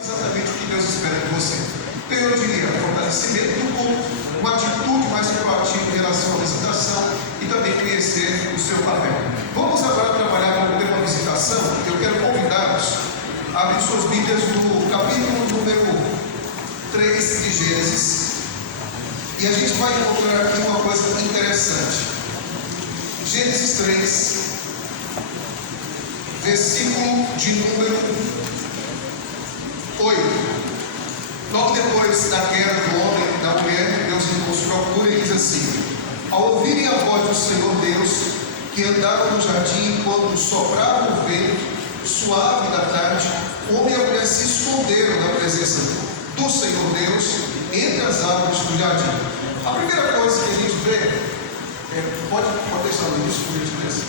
Exatamente o que Deus espera de você. Então eu diria, fortalecimento do culto, uma atitude mais proativa em relação à visitação e também conhecer o seu papel. Vamos agora trabalhar com o tema visitação. Eu quero convidá-los a abrir suas Bíblias no capítulo número 3 de Gênesis. E a gente vai encontrar aqui uma coisa interessante. Gênesis 3, versículo de número 8. Logo depois da queda do homem e da mulher, Deus os procura e diz assim: ao ouvirem a voz do Senhor Deus, que andava no jardim quando soprava o vento suave da tarde, o homem e a mulher se esconderam da presença do Senhor Deus entre as árvores do jardim. A primeira coisa que a gente vê pode deixar no início, por gentileza.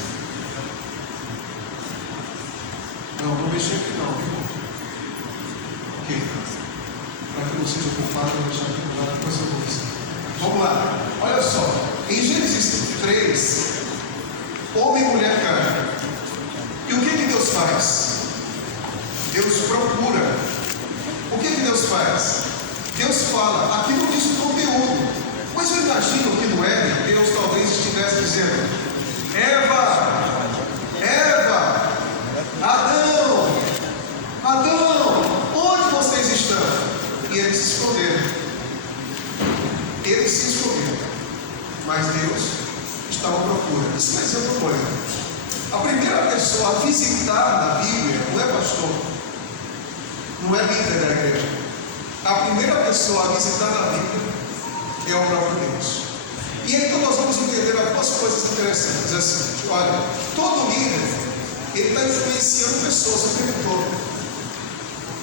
Não mexer aqui não, viu? Ok. Para que não seja culpado, eu vou deixar aqui do lado, depois eu vou dizer. Vamos lá. Olha só. Em Gênesis 3, homem e mulher caem. E o que Deus faz? Deus procura. O que Deus faz? Deus fala. Aqui não diz o conteúdo. Mas eu imagino que no Éden, Deus talvez estivesse dizendo: Eva, Adão, onde vocês estão? E eles se esconderam. Mas Deus estava à procura. Isso vai ser outra coisa. A primeira pessoa a visitar na Bíblia não é pastor, não é líder da igreja. A primeira pessoa a visitar na Bíblia é o próprio Deus. E aí então nós vamos entender algumas coisas interessantes. É assim, olha, todo líder, ele está influenciando pessoas o tempo todo.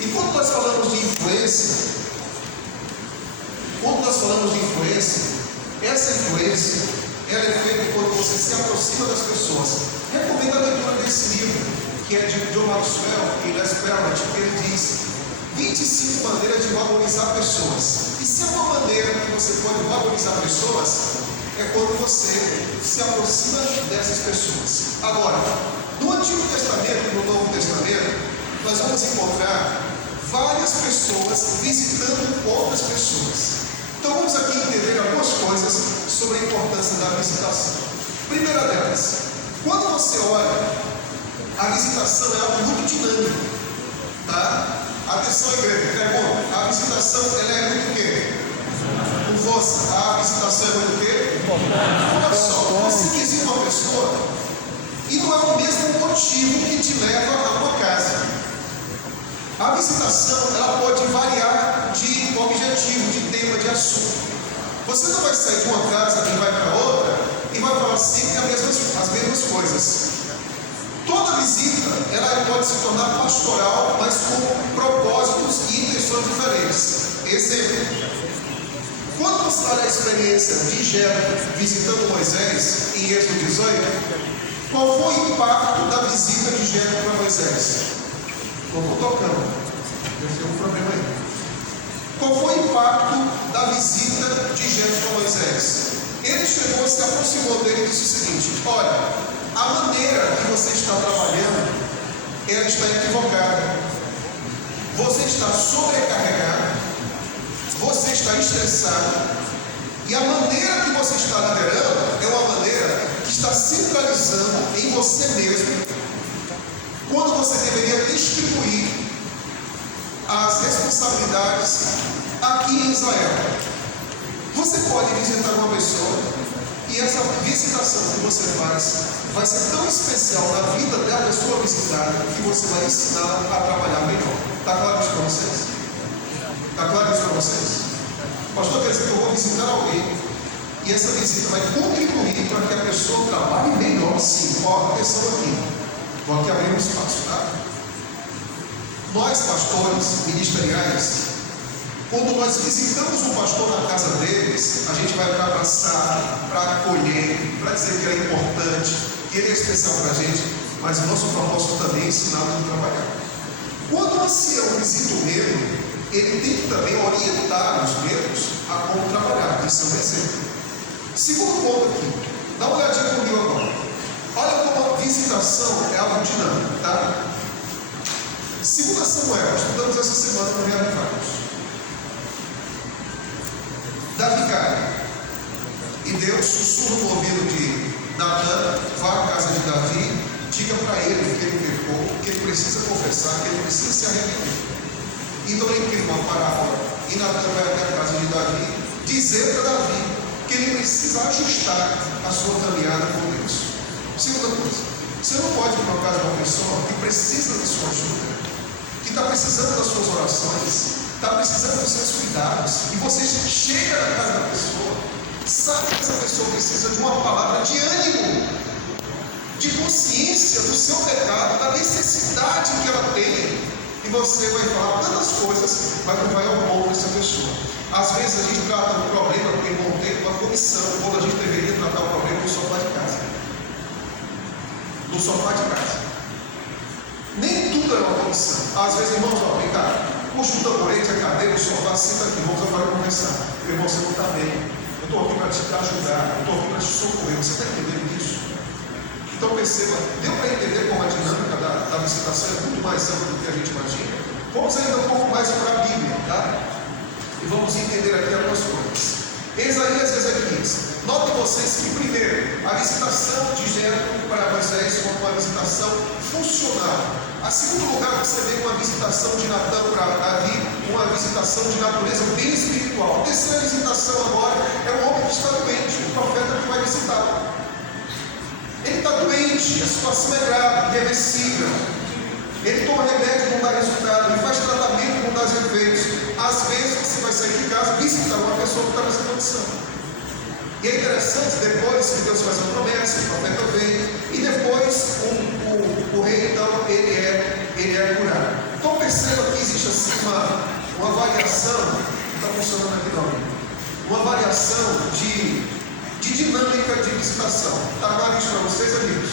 E quando nós falamos de influência, essa influência, ela é feita quando você se aproxima das pessoas. Recomendo a leitura desse livro, que é de John Maxwell e Les Perrott, que ele diz 25 maneiras de valorizar pessoas. E se é uma maneira que você pode valorizar pessoas, é quando você se aproxima dessas pessoas. Agora, no Antigo Testamento e no Novo Testamento, nós vamos encontrar várias pessoas visitando outras pessoas. Então vamos aqui entender algumas coisas sobre a importância da visitação. Primeira delas, quando você olha, a visitação é algo muito dinâmico, tá? Atenção, igreja, é bom. A visitação, ela é muito o quê? Com força. A visitação é muito o quê? Olha só, você visita uma pessoa e não é o mesmo motivo que te leva a uma casa. A visitação, ela pode variar de objetivo, de tema, de assunto. Você não vai sair de uma casa e vai para outra e vai falar sempre as mesmas coisas. Toda visita, ela pode se tornar pastoral, mas com propósitos e intenções diferentes. Exemplo: quando você olha a experiência de Jetro visitando Moisés em Êxodo 18, qual foi o impacto da visita de Jetro para Moisés? Estou tocando, deve ter um problema aí. Qual foi o impacto da visita de Jetro para Moisés? Ele chegou, se aproximou dele e disse o seguinte: olha, a maneira que você está trabalhando, ela está equivocada. Você está sobrecarregado, você está estressado, e a maneira que você está liderando é uma maneira que está centralizando em você mesmo, quando você deveria distribuir as responsabilidades aqui em Israel. Você pode visitar uma pessoa e essa visitação que você faz vai ser tão especial na vida da pessoa visitada que você vai ensinar a trabalhar melhor. Está claro isso para vocês? Está claro isso para vocês? Pastor, quer dizer que eu vou visitar alguém e essa visita vai contribuir para que a pessoa trabalhe melhor. Sim, ó, atenção aqui. Vou aqui abrir um espaço, tá? Nós, pastores ministeriais, quando nós visitamos um pastor na casa deles, a gente vai para abraçar, para acolher, para dizer que ele é importante, que ele é especial para a gente, mas o nosso propósito também é ensiná-lo a trabalhar. Quando o ancião visita o membro, ele tem que também orientar os membros a como trabalhar. Isso é um exemplo. Segundo ponto aqui, dá uma olhadinha comigo agora. Olha como a visitação é algo dinâmico, tá? 2 Samuel, estudamos essa semana sussurro no ouvido de Natan: vá à casa de Davi, diga para ele que ele pecou, que ele precisa confessar, que ele precisa se arrepender. Então ele cria uma parábola e Natan vai até a casa de Davi dizer para Davi que ele precisa ajustar a sua caminhada com Deus. Segunda coisa, você não pode ir para a casa de uma pessoa que precisa da sua ajuda, que está precisando das suas orações, está precisando dos seus cuidados, e você chega na casa da pessoa, sabe que essa pessoa precisa de uma palavra de ânimo, de consciência do seu pecado, da necessidade que ela tem, e você vai falar tantas coisas, mas não vai ao ponto dessa pessoa. Às vezes a gente trata o problema com o irmão ter uma comissão, quando a gente deveria tratar o problema no sofá de casa. No sofá de casa. Nem tudo é uma comissão. Às vezes, irmãos, ó, vem cá, puxa o tamborete, a cadeira, o sofá, senta aqui, vamos agora conversar. Meu irmão, você não está bem. Eu estou aqui para te ajudar, eu estou aqui para te socorrer. Você está entendendo isso? Então perceba, deu para entender como a dinâmica da visitação é muito mais ampla do que a gente imagina. Vamos ainda um pouco mais para a Bíblia, tá? E vamos entender aqui algumas coisas. Isaías, Ezequias. Notem vocês que, primeiro, a visitação de Jethro para Moisés foi uma visitação funcional. A segundo lugar, você vê uma visitação de Natan para Davi, uma visitação de natureza bem espiritual. A terceira visitação agora é o homem que está doente, o profeta que vai visitá-lo. Ele está doente, a situação é grave, irreversível. Ele toma remédio, não dá resultado, ele faz tratamento, não dá efeitos. Às vezes você vai sair de casa e visitar uma pessoa que está nessa condição. E é interessante, depois que Deus faz a promessa, o profeta vem, e depois o rei, então, ele é curado. Então perceba que existe assim uma variação, não está funcionando aqui não, uma variação de dinâmica de visitação. Está claro isso para vocês, amigos?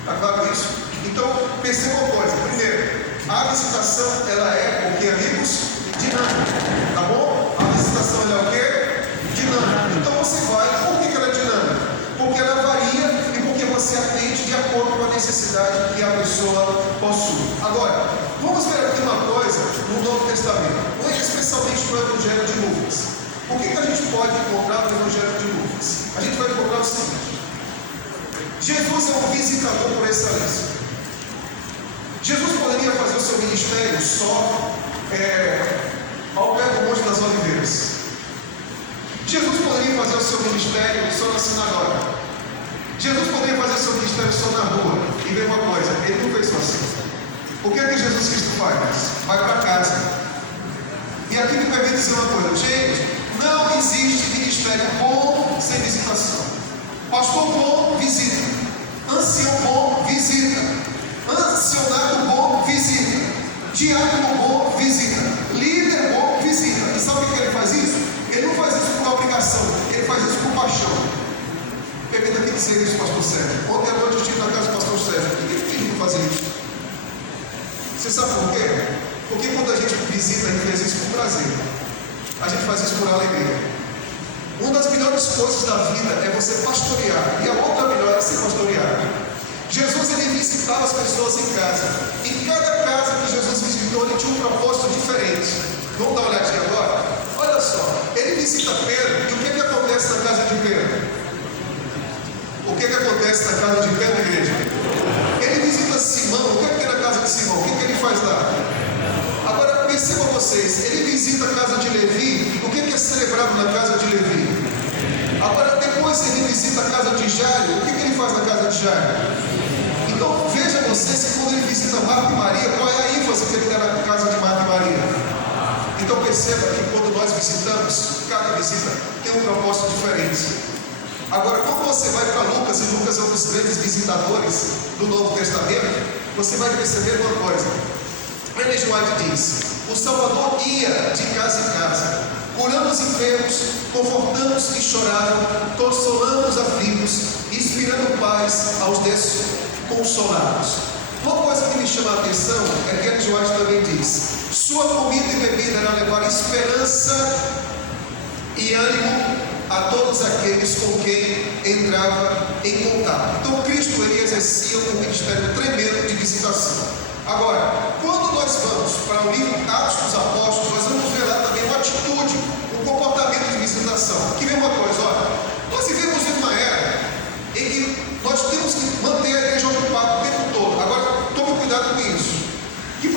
Está claro isso? Então, perceba uma coisa. Primeiro, a visitação, ela é o que, amigos? Dinâmica. Tá bom? A visitação, ela é o que? Dinâmica. Então você vai, por que ela é dinâmica? Porque ela varia e porque você atende de acordo com a necessidade que a pessoa possui. Agora, vamos ver aqui uma coisa no Novo Testamento, especialmente no Evangelho de Lucas. O que a gente pode encontrar no Evangelho de Lucas? A gente vai encontrar o seguinte: Jesus é um visitador por excelência. Jesus poderia fazer o seu ministério só ao pé do Monte das Oliveiras. Jesus poderia fazer o seu ministério só na sinagoga. Jesus poderia fazer o seu ministério só na rua. E ver uma coisa, ele não fez só assim. O que é que Jesus Cristo faz? Vai para casa. E aqui me permite dizer uma coisa, gente: não existe ministério bom sem visitação. Pastor bom, visita. Ancião bom, visita. Ancianato bom, visita. Diácono bom, visita. Líder bom, visita. E sabe por que ele faz isso? Ele não faz isso por obrigação, ele faz isso por paixão. Permita aqui dizer isso, pastor Sérgio. Ontem à noite eu estive na casa do pastor Sérgio. Por que ele pediu para fazer isso? Você sabe por quê? Porque quando a gente visita, a gente faz isso por prazer. A gente faz isso por alegria. Uma das melhores coisas da vida é você pastorear. E a outra melhor é ser pastoreado. Jesus, ele visitava as pessoas em casa. Em cada casa que Jesus visitou, ele tinha um propósito diferente. Vamos dar uma olhadinha agora? Olha só, ele visita Pedro. E o que acontece na casa de Pedro? O que acontece na casa de Pedro, igreja? Ele visita Simão. O que é na casa de Simão? O que ele faz lá? Agora percebam vocês, ele visita a casa de Levi. O que é celebrado na casa de Levi? Agora depois ele visita a casa de Jairo. O que ele faz na casa de Jairo? Então veja vocês que quando ele visita Marta e Maria, qual é a ênfase que ele dá na casa de Marta e Maria? Então perceba que quando nós visitamos, cada visita tem um propósito diferente. Agora, quando você vai para Lucas, e Lucas é um dos grandes visitadores do Novo Testamento, você vai perceber uma coisa. Ellen G. White diz: o Salvador ia de casa em casa, curando os enfermos, confortando os que choravam, consolando os aflitos, inspirando paz aos desconsolados. Uma coisa que me chama a atenção é que Ellen G. White também diz: sua comida e bebida era levar esperança e ânimo a todos aqueles com quem entrava em contato. Então Cristo, ele exercia um ministério tremendo de visitação. Agora, quando nós vamos para o livro Atos dos Apóstolos, nós vamos ver lá também uma atitude, um comportamento de visitação. Aqui vem uma coisa, olha, nós vivemos em uma era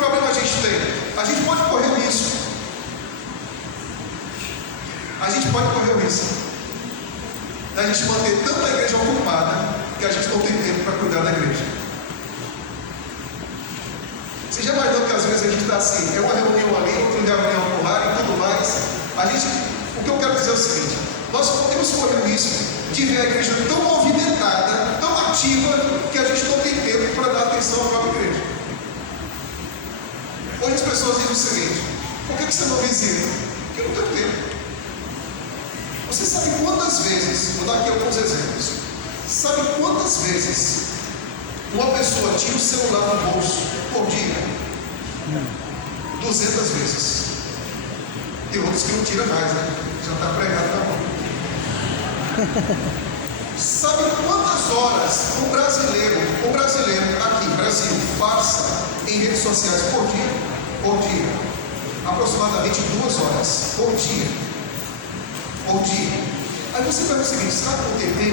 problema a gente tem? A gente pode correr o risco. A gente pode correr o risco da gente manter tanta igreja ocupada que a gente não tem tempo para cuidar da igreja. Você já imaginou que às vezes a gente está assim, é uma reunião ali, outra reunião por lá e tudo mais. O que eu quero dizer é o seguinte: nós podemos correr o risco de ver a igreja tão movimentada, tão ativa, que a gente não tem tempo para dar atenção à própria igreja. Hoje as pessoas dizem o seguinte: por que você não visita? Porque eu não tenho tempo. Você sabe quantas vezes, vou dar aqui alguns exemplos, sabe quantas vezes uma pessoa tira o celular no bolso por dia? 200 vezes. Tem outros que não tiram mais, né? Já está pregado na mão. Sabe quantas horas um brasileiro aqui, Brasil, passa em redes sociais por dia? Por dia. Aproximadamente 2 horas por dia. Por dia. Aí você vai ver o seguinte: sabe o que tem?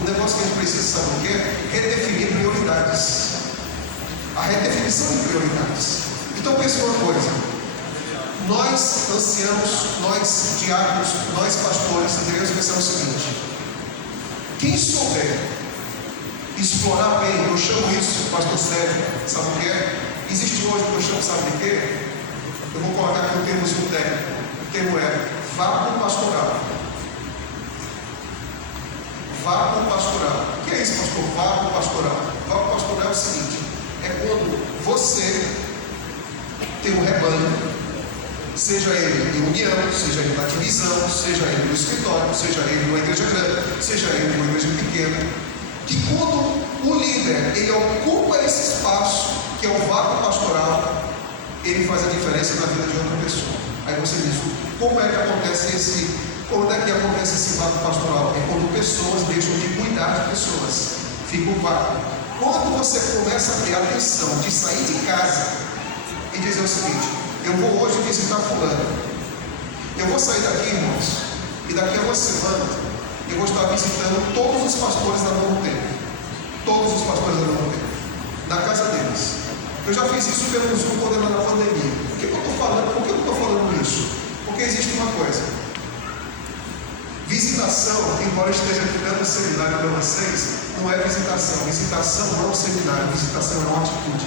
O negócio que a gente precisa saber o que é? Redefinir prioridades. A redefinição de prioridades. Então pense uma coisa: nós anciãos, nós diáconos, nós pastores, devemos pensar o seguinte: quem souber explorar bem, eu chamo isso, pastor Sérgio, sabe o que é? Existe hoje o que eu chamo, sabe de quê? Eu vou colocar aqui o termo técnico. O termo é vácuo pastoral. Vácuo pastoral. O que é isso, pastor? Vácuo pastoral. Vácuo pastoral é o seguinte: é quando você tem um rebanho, seja ele em união, seja ele na divisão, seja ele no escritório, seja ele numa igreja grande, seja ele numa igreja pequena, que quando o líder ele ocupa esse espaço, que é o vácuo pastoral, ele faz a diferença na vida de outra pessoa. Aí você diz: quando é que acontece esse vácuo pastoral? É quando pessoas deixam de cuidar de pessoas, fica o vácuo. Quando você começa a ter a atenção de sair de casa e dizer o seguinte: eu vou hoje visitar fulano, eu vou sair daqui, irmãos, e daqui a uma semana eu vou estar visitando todos os pastores da Novo Tempo, todos os pastores da Novo Tempo, na casa deles. Eu já fiz isso pelo Zoom quando era na pandemia. Por que eu estou falando isso? Porque existe uma coisa: visitação, embora eu esteja aqui dando um seminário para vocês, não é visitação. Visitação não é um seminário, visitação é uma atitude.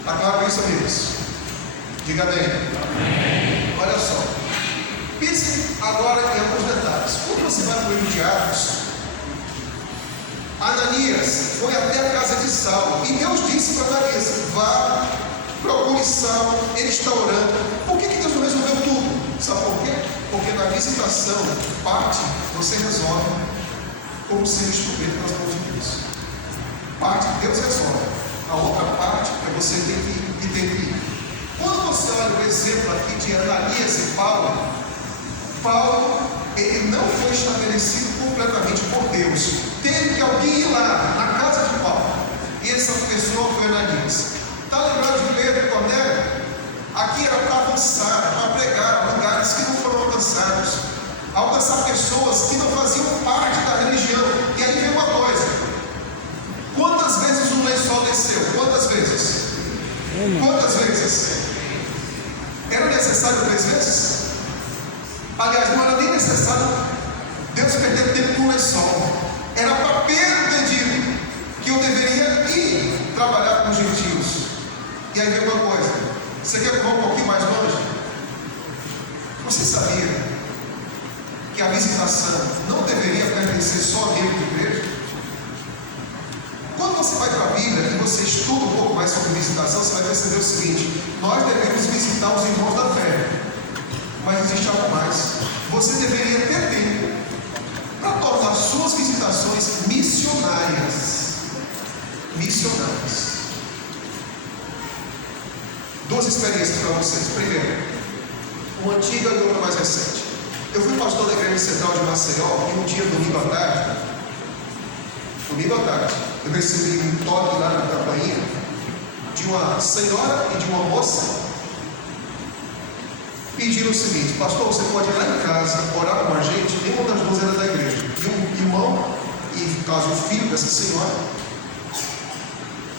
Está claro isso, amigos? Diga bem. Amém. Olha só, pense agora em alguns detalhes. Quando você vai para o livro de Atos, Ananias foi até a casa de Saulo e Deus disse para Ananias: vá, procure Saulo, ele está orando. Por que Deus não resolveu tudo? Sabe por quê? Porque na visitação, parte você resolve como ser instrumento das mãos de Deus. Parte Deus resolve, a outra parte é você ter que ir. Quando você olha o exemplo aqui de Ananias e Paulo, ele não foi estabelecido completamente por Deus. Teve que alguém ir lá na casa de Paulo, e essa pessoa foi Ananias. Está lembrado de Pedro e Cornélio? Aqui era para avançar, para pregar lugares que não foram alcançados, alcançar pessoas que não faziam parte da religião. E aí vem uma coisa: quantas vezes o lençol desceu? Quantas vezes? Quantas vezes? Era necessário 3 vezes? Aliás, não era nem necessário Deus perder tempo com o lençol. Era para Pedro ter dito que eu deveria ir trabalhar com os gentios. E aí vem uma coisa: você quer que eu vá um pouquinho mais longe? Você sabia que a visitação não deveria pertencer só a membro de igreja? Quando você vai para a Bíblia e você estuda um pouco mais sobre visitação, você vai perceber o seguinte: nós devemos visitar os irmãos da fé. Mas existe algo mais: você deveria ter tempo para tornar suas visitações missionárias. Missionárias. 2 experiências para vocês. Primeiro, uma antiga e outra mais recente. Eu fui pastor da igreja central de Maceió e um dia, domingo à tarde, eu recebi um toque lá na campainha de uma senhora e de uma moça pediram o seguinte: pastor, você pode ir lá em casa orar com a gente? Nenhuma das duas era da igreja. E um irmão, e no caso o filho dessa senhora,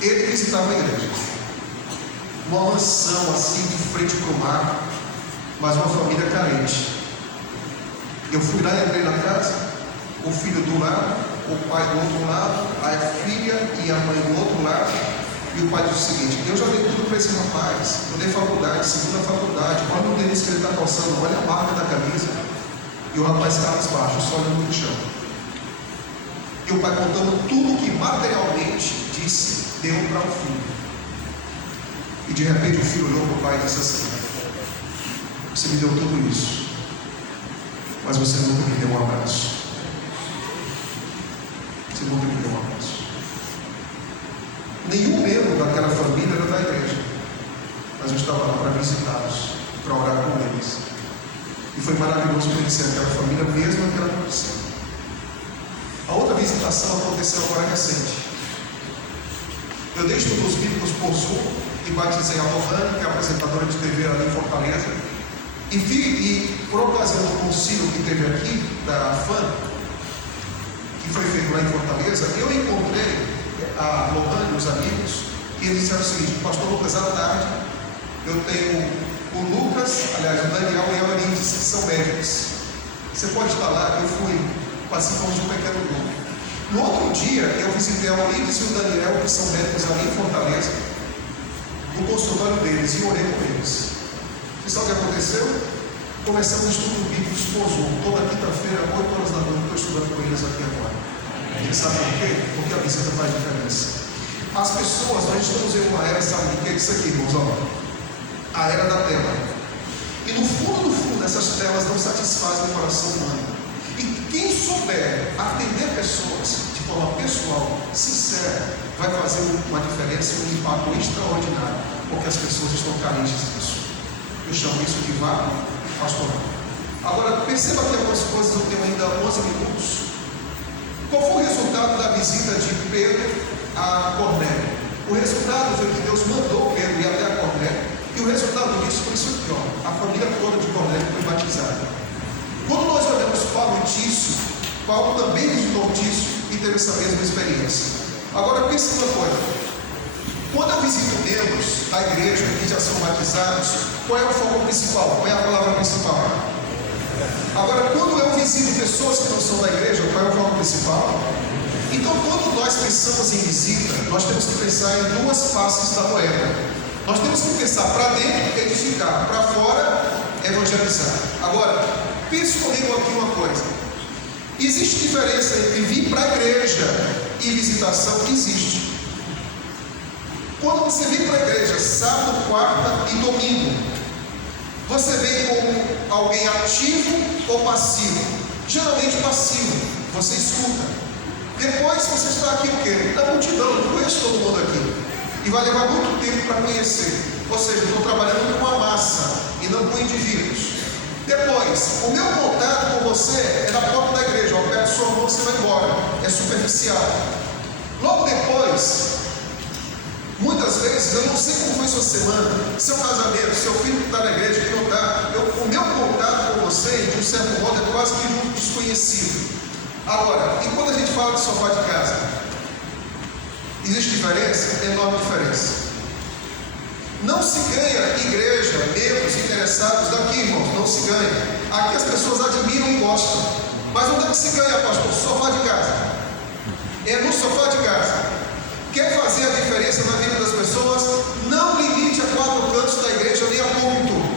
Ele visitava a igreja. Uma mansão assim, de frente para o mar, mas uma família carente. Eu fui lá, entrei na casa, o filho do lado, o pai do outro lado, a filha e a mãe do outro lado, e o pai disse o seguinte: eu já dei tudo para esse rapaz, eu dei faculdade, segunda faculdade, olha o tênis que ele está calçando, olha a marca da camisa. E o rapaz cabisbaixo, só olhando no chão. E o pai contando tudo que materialmente disse, deu para o filho. E de repente o filho olhou para o pai e disse assim: você me deu tudo isso, mas você nunca me deu um abraço. Você nunca me deu um abraço. Nenhum membro daquela família era da igreja, mas eu estava lá para visitá-los, para orar com eles. E foi maravilhoso conhecer aquela família, mesmo naquela condição. A outra visitação aconteceu agora recente. Eu dei estudos bíblicos por Zoom e batizei a Lohane, que é apresentadora de TV ali em Fortaleza. E por ocasião do concílio que teve aqui, da FAN, que foi feito lá em Fortaleza, eu encontrei a Lohane e os amigos, e eles disseram o seguinte: pastor Lucas, à tarde eu tenho o Lucas, aliás, o Daniel e a Eurídice, que são médicos. Você pode estar lá? Eu fui, participamos de um pequeno grupo. No outro dia, eu visitei a Eurídice e o Daniel, que são médicos ali em Fortaleza, no consultório deles, e orei com eles. E sabe o que aconteceu? Começamos o estudo bíblico por Zoom, toda quinta-feira, 8 horas da noite, estou estudando com eles aqui agora. E sabe por quê? Porque a visita faz diferença. As pessoas, nós estamos em uma era, sabe de que é isso aqui, irmãos? A era da tela. E no fundo, essas telas não satisfazem o coração humano. E quem souber atender pessoas de forma pessoal, sincera, vai fazer uma diferença e um impacto extraordinário, porque as pessoas estão carentes disso. Eu chamo isso de vago pastoral. Agora, perceba que algumas coisas, eu tenho ainda 11 minutos. Qual foi o resultado da visita de Pedro a Cornélio? O resultado foi que Deus mandou Pedro ir até a Cornélio. E o resultado disso foi isso aqui, ó. A família toda de Cornélio foi batizada. Quando nós olhamos Paulo e Tício, Paulo também visitou Tício e teve essa mesma experiência. Agora pense uma coisa: quando eu visito membros da igreja que já são batizados, qual é o foco principal? Qual é a palavra principal? Agora, quando eu visito pessoas que não são da igreja, qual é o foco principal? Então, quando nós pensamos em visita, nós temos que pensar em duas faces da moeda. Nós temos que pensar para dentro, edificar, para fora, evangelizar. Agora, pense comigo aqui uma coisa: existe diferença entre vir para a igreja e visitação? Existe. Quando você vem para a igreja, sábado, quarta e domingo, você vem como alguém ativo ou passivo? Geralmente passivo, você escuta. Depois você está aqui o quê? Na multidão, não conheço todo mundo aqui. E vai levar muito tempo para conhecer. Ou seja, eu estou trabalhando com a massa e não com indivíduos. Depois, o meu contato com você é na porta da igreja. Eu pego sua mão, você vai embora. É superficial. Logo depois, muitas vezes, eu não sei como foi sua semana, seu casamento, seu filho que está na igreja, que não está. O meu contato com você, de um certo modo, é quase que um desconhecido. Agora, e quando a gente fala de sofá de casa? Existe diferença? Enorme diferença. Não se ganha igreja, membros interessados daqui, irmãos, não se ganha. Aqui as pessoas admiram e gostam. Mas onde é que se ganha, pastor? Sofá de casa. É no sofá de casa. Quer fazer a diferença na vida das pessoas? Não limite a 4 cantos da igreja nem a púlpito.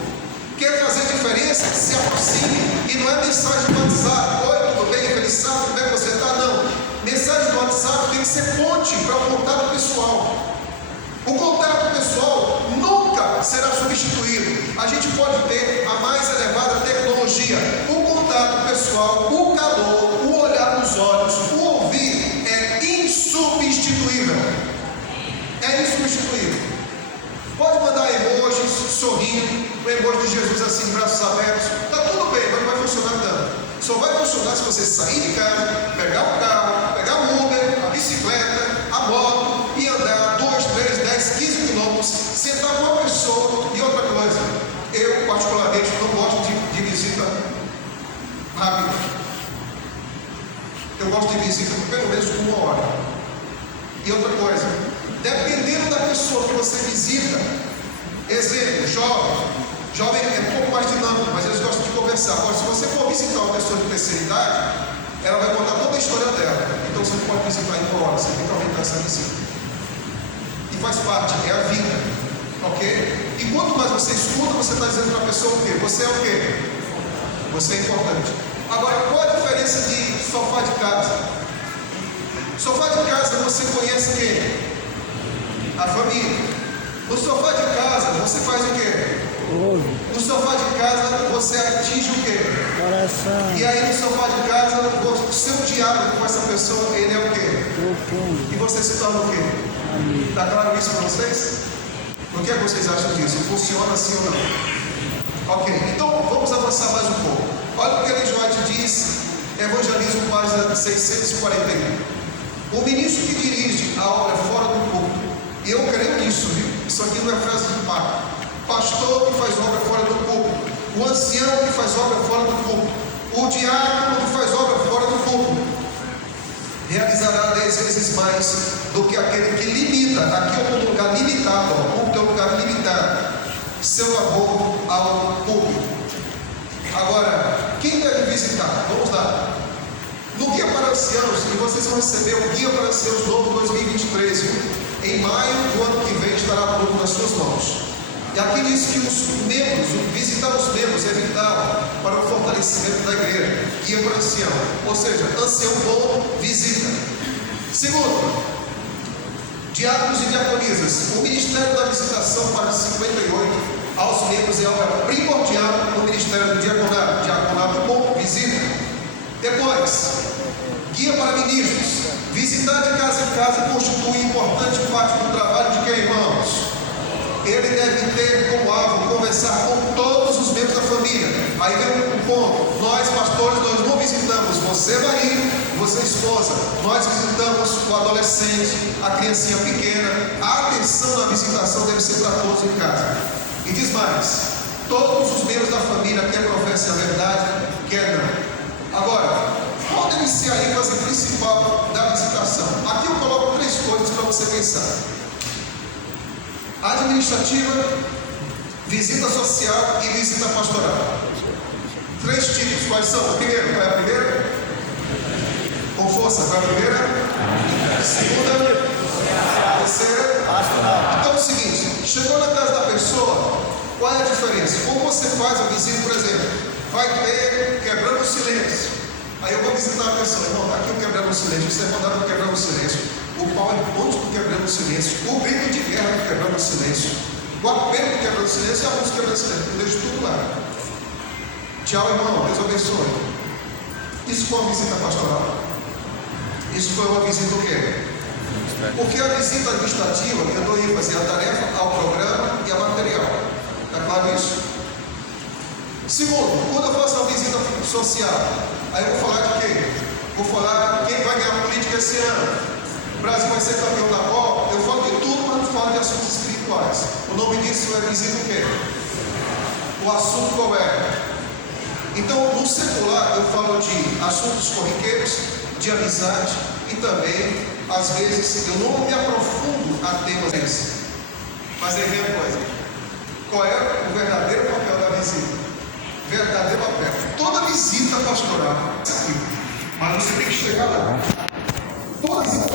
Quer fazer diferença? Se aproxime. E não é mensagem do WhatsApp: oi, tudo bem? Feliz sábado, como é que você está? Não. Mensagem do WhatsApp tem que ser ponte para o contato pessoal. O contato pessoal nunca será substituído. A gente pode ter a mais elevada tecnologia. O contato pessoal, o calor, o olhar nos olhos, o ouvir é insubstituível. É insubstituível. Pode mandar emojis, sorrindo, o emoji de Jesus assim, braços abertos. Está tudo bem, mas não vai funcionar tanto. Só vai funcionar se você sair de casa, pegar o carro, pegar o Uber, a bicicleta, a moto e andar 2, 3, 10, 15 quilômetros, sentar com uma pessoa. E outra coisa, eu particularmente não gosto de visita rápida. Eu gosto de visita por pelo menos 1 hora. E outra coisa, Dependendo da pessoa que você visita, exemplo, jovem é um pouco mais dinâmico, mas eles gostam de conversar. Agora, se você for visitar uma pessoa de terceira idade, ela vai contar toda a história dela. Então você não pode visitar em horas, você tem que aumentar essa visita. E faz parte, é a vida, ok? E quanto mais você escuta, você está dizendo para a pessoa o quê? Você é o quê? Você é importante. Agora, qual a diferença de sofá de casa? Sofá de casa você conhece quem? A família. No sofá de casa você faz o quê? No sofá de casa você atinge o quê? Coração. E aí no sofá de casa o seu diálogo com essa pessoa, ele é o quê? Profundo. E você se torna o quê? Está claro isso para vocês? O que é que vocês acham disso? Funciona assim ou não? Ok, então vamos avançar mais um pouco. Olha o que Ellen White diz, Evangelismo, página 641. O ministro que dirige a obra fora do púlpito, e eu creio nisso, viu? Isso aqui não é frase de papo. Pastor que faz obra fora do púlpito, o ancião que faz obra fora do púlpito, o diácono que faz obra fora do púlpito, realizará 10 vezes mais do que aquele que limita. Aqui é um lugar limitado, o púlpito é um lugar limitado, seu labor ao público. Agora, quem deve visitar? Vamos lá. No Guia para Anciãos, e vocês vão receber o Guia para Anciãos novo 2023, viu? Em maio do ano que vem estará pronto nas suas mãos. E aqui diz que os membros, visitar os membros é vital para o fortalecimento da igreja. Guia para ancião, ou seja, ancião bom, visita. Segundo, diáconos e diaconisas. O ministério da visitação para 58 aos membros é obra primordial no ministério do diaconato. Diaconato bom, visita. Depois, guia para ministros. Visitar de casa em casa constitui importante parte do trabalho de quem, irmãos? Ele deve ter como alvo conversar com todos os membros da família. Aí vem um ponto: nós pastores, nós não visitamos você marido, você esposa, nós visitamos o adolescente, a criancinha pequena. A atenção na visitação deve ser para todos em casa. E diz mais: todos os membros da família, quer professem a verdade, quer não. Agora, qual deve ser a ênfase principal da visitação? Aqui eu coloco 3 coisas para você pensar: administrativa, visita social e visita pastoral. 3 tipos, quais são? Primeiro, qual é a primeira? Com força, qual é a primeira? Segunda? Terceira? Então é o seguinte: chegou na casa da pessoa, qual é a diferença? Como você faz a visita, por exemplo, vai ter quebrando o silêncio. Aí eu vou visitar a pessoa: irmão, está aqui o quebrando o silêncio, você vai mandar o quebrando o silêncio, o PowerPoint do quebrando o silêncio, o grito de guerra do quebrando o silêncio, o apelo do quebrando o silêncio e a música quebrando o silêncio. Eu deixo tudo lá. Tchau, irmão, Deus abençoe. Isso foi uma visita pastoral? Isso foi uma visita o quê? Porque a visita administrativa, eu dou ênfase à tarefa, ao programa e ao material. Está claro isso? Segundo, quando eu faço uma visita social, aí eu vou falar de quem? Vou falar quem vai ganhar política esse ano. O Brasil vai ser campeão da Copa. Eu falo de tudo, mas não falo de assuntos espirituais. O nome disso é visita o quê? O assunto qual é? Então, no secular, eu falo de assuntos corriqueiros, de amizade e também, às vezes, eu não me aprofundo a temas desses. Mas aí vem a coisa: qual é o verdadeiro papel da visita? Verdadeiro papel. Toda visita pastoral, mas você tem que chegar lá. Toda visita